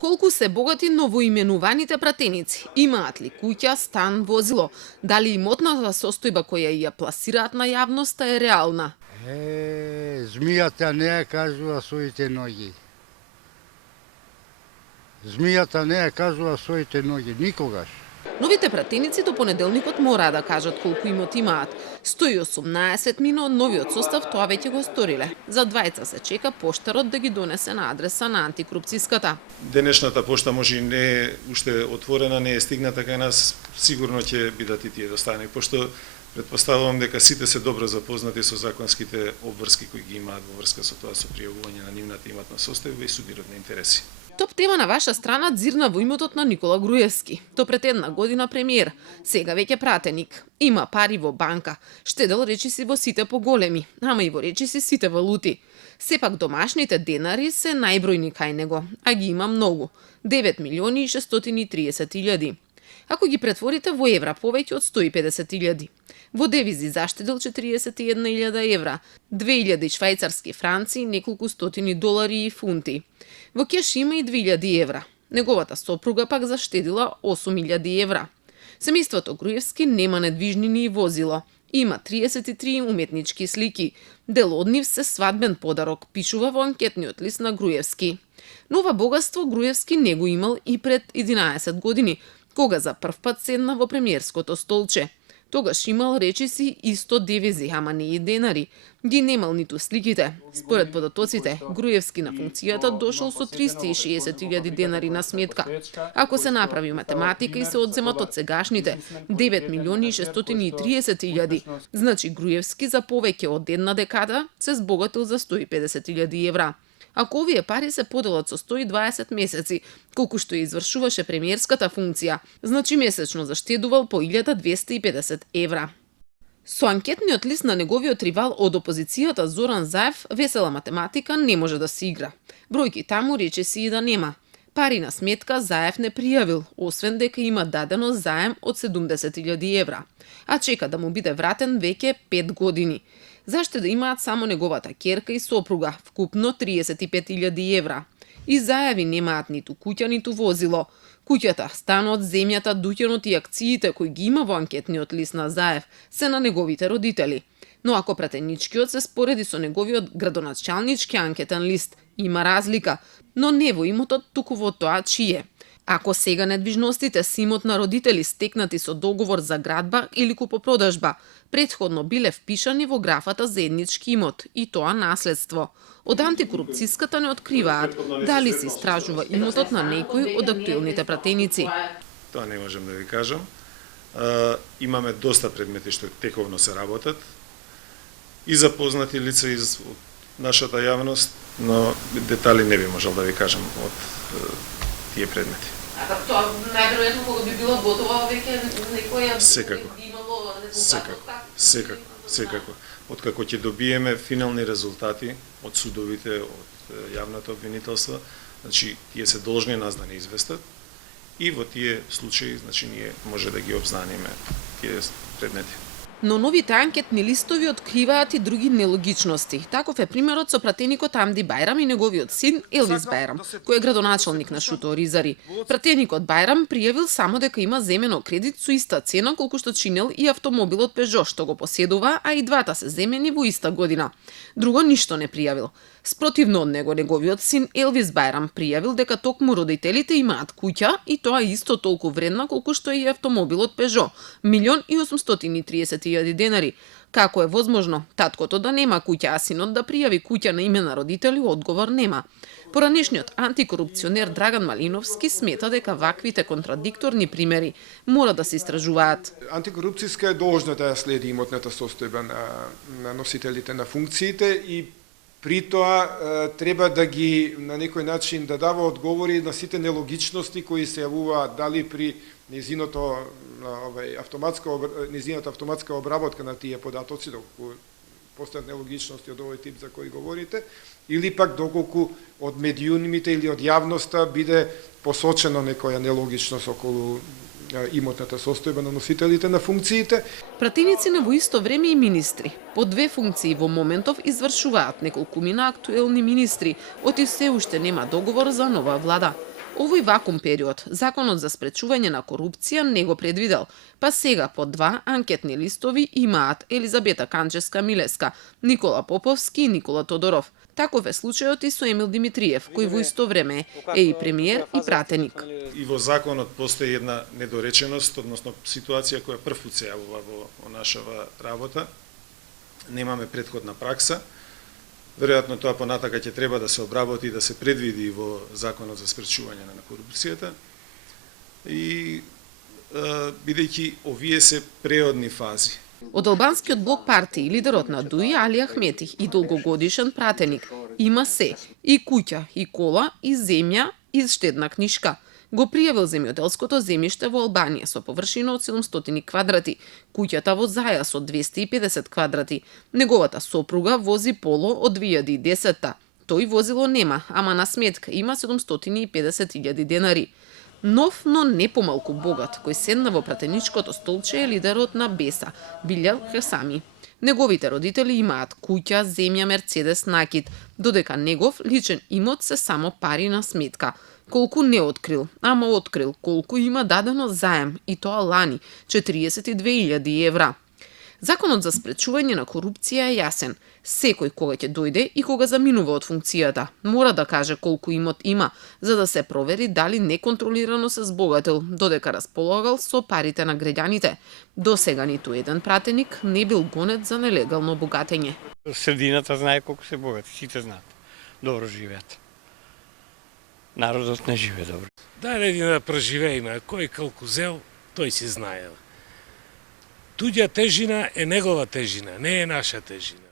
Колку се богати новоименуваните пратеници? Имаат ли куќа, стан, возило? Дали имотната состојба која ја пласираат на јавноста е реална? Змијата не ја кажува своите ноги. Змијата не ја кажува своите ноги никогаш. Новите пратеници до понеделникот мораа да кажат колку имот имаат. 118 мина од новиот состав тоа веќе го сториле. За двајца се чека поштарот да ги донесе на адреса на антикорупцијската. Денешната пошта може и не е уште отворена, не е стигната кај нас, сигурно ќе бидат и тие доставени, пошто претпоставувам дека сите се добро запознати со законските обврски кои ги имаат во врска со тоа, со пријавување на нивната имотна состојба и судирот на интереси. Топ тема на ваша страна дзирна во имотот на Никола Груевски. До пред една година премиер, сега веќе пратеник. Има пари во банка, штедел речиси во сите поголеми, ама и во речиси сите валути. Сепак домашните денари се најбројни кај него, а ги има многу. 9 милиони и 630 илјади. Ако ги претворите во евра, повеќе од 150 илјади. Во девизи заштедил 41.000 евра, 2.000 швајцарски франци, неколку стотини долари и фунти. Во кеш има и 2.000 евра. Неговата сопруга пак заштедила 8.000 евра. Семејството Груевски нема недвижнини и возило. Има 33 уметнички слики. Дел од нив се свадбен подарок, пишува во анкетниот лист на Груевски. Но ова богатство Груевски не го имал и пред 11 години, кога за прв пат седна во премиерското столче. Тогаш имал речиси исто девизи, ама не и денари. Ги немал ниту сликите. Според податоците, Груевски на функцијата дошол со 360.000 денари на сметка. Ако се направи математика и се одземат од сегашните 9 милиони и 630.000, значи Груевски за повеќе од една декада се збогатил за 150.000 евра. Ако овие пари се поделат со 120 месеци, колку што извршуваше премиерската функција, значи месечно заштедувал по 1250 евра. Со анкетниот лист на неговиот ривал од опозицијата Зоран Заев, весела математика не може да се игра. Бројки таму речиси и да нема. Пари на сметка Заев не пријавил, освен дека има дадено заем од 70.000 евра, а чека да му биде вратен веќе 5 години. Зашто да имаат само неговата ќерка и сопруга, вкупно 35.000 евра. И Заеви немаат ниту куќа, ниту возило. Куќата, станот, земјата, дуќанот и акциите кои ги има во анкетниот лист на Заев се на неговите родители. Но ако пратеничкиот се спореди со неговиот градоначалнички анкетен лист, има разлика, но не во имотот, туку во тоа чие. Ако сега недвижностите се имот на родители стекнати со договор за градба или купопродажба, претходно биле впишани во графата заеднички имот и тоа наследство. Од антикорупцијската не откриваат дали се истражува имотот на некој од актуелните пратеници. Тоа не можем да ви кажам. Имаме доста предмети што тековно се работат и запознати лица из нашата јавност, но детали не би можел да ви кажам од тие предмети. А тоа најверојатно кога би била готова веќе некоја Секако. Секако. Откако ќе добиеме финални резултати од судовите, од јавното обвинителство, значи тие се должни нас да не известат и во тие случаи, значи ние може да ги обзнаниме тие предмети. Но новите анкетни листови откриваат и други нелогичности. Таков е примерот со пратеникот Амди Бајрам и неговиот син Елвис Бајрам, кој е градоначалник на Шуто Оризари. Пратеникот Бајрам пријавил само дека има земено кредит со иста цена колку што чинел и автомобилот Пежо што го поседува, а и двата се земени во иста година. Друго ништо не пријавил. Спротивно од него, неговиот син Елвис Бајрам пријавил дека токму родителите имаат куќа и тоа исто толку вредна колку што и автомобилот Пежо, 1.830.000 денари. Како е возможно таткото да нема куќа, а синот да пријави куќа на име на родители, одговор нема. Поранешниот антикорупционер Драган Малиновски смета дека ваквите контрадикторни примери мора да се истражуваат. Антикорупцијска е должна да ја следи имотната состојба на носителите на функциите и при тоа треба да ги на некој начин да дава одговори на сите нелогичности кои се јавуваат дали при незината автоматска обработка на тие податоци, доколку постојат нелогичности од овој тип за кои говорите, или пак доколку од медиумите или од јавноста биде посочено некоја нелогичност околу имотната состојба на носителите на функциите. Пратеници на во исто време и министри. По две функции во моментов извршуваат неколкумина актуелни министри, оти се уште нема договор за нова влада. Овој вакуум период, Законот за спречување на корупција не го предвидел, па сега по 2 анкетни листови имаат Елизабета Канчевска-Милеска, Никола Поповски и Никола Тодоров. Таков е случајот и со Емил Димитриев, кој во исто време е и премиер и пратеник. И во законот постои една недореченост, односно ситуација која прв пат се јавува во нашава работа. Немаме претходна пракса. Веројатно тоа понатака ќе треба да се обработи и да се предвиди во Законот за спречување на корупцијата. И бидејќи овие се преодни фази. Од албанскиот блок партии, лидерот на ДУИ Али Ахмети и долгогодишен пратеник има се и куќа, и кола, и земја, и штедна книшка. Го пријавил земјоделското земјиште во Албанија со површина од 700 квадрати, куќата во Зајас од 250 квадрати. Неговата сопруга вози поло од 2010-та. Тој возило нема, ама на сметка има 750.000 денари. Нов, но не помалку богат, кој седна во пратеничкото столче е лидерот на Беса, Билјал Хесами. Неговите родители имаат куќа, земја, Мерцедес, накид, додека негов личен имот се само пари на сметка. Колку не открил, ама открил колку има дадено заем, и тоа лани, 42.000 евра. Законот за спречување на корупција е јасен. Секој кога ќе дојде и кога заминува од функцијата, мора да каже колку имот има, за да се провери дали неконтролирано се збогатил, додека располагал со парите на граѓаните. До сега ниту еден пратеник не бил гонет за нелегално богатење. Средината знае колку се богати, сите знаат. Добро живеат. Народот не живее добро. Дај да преживееме, кој колку зел, тој си знае. Туѓа тежина е негова тежина, не е наша тежина.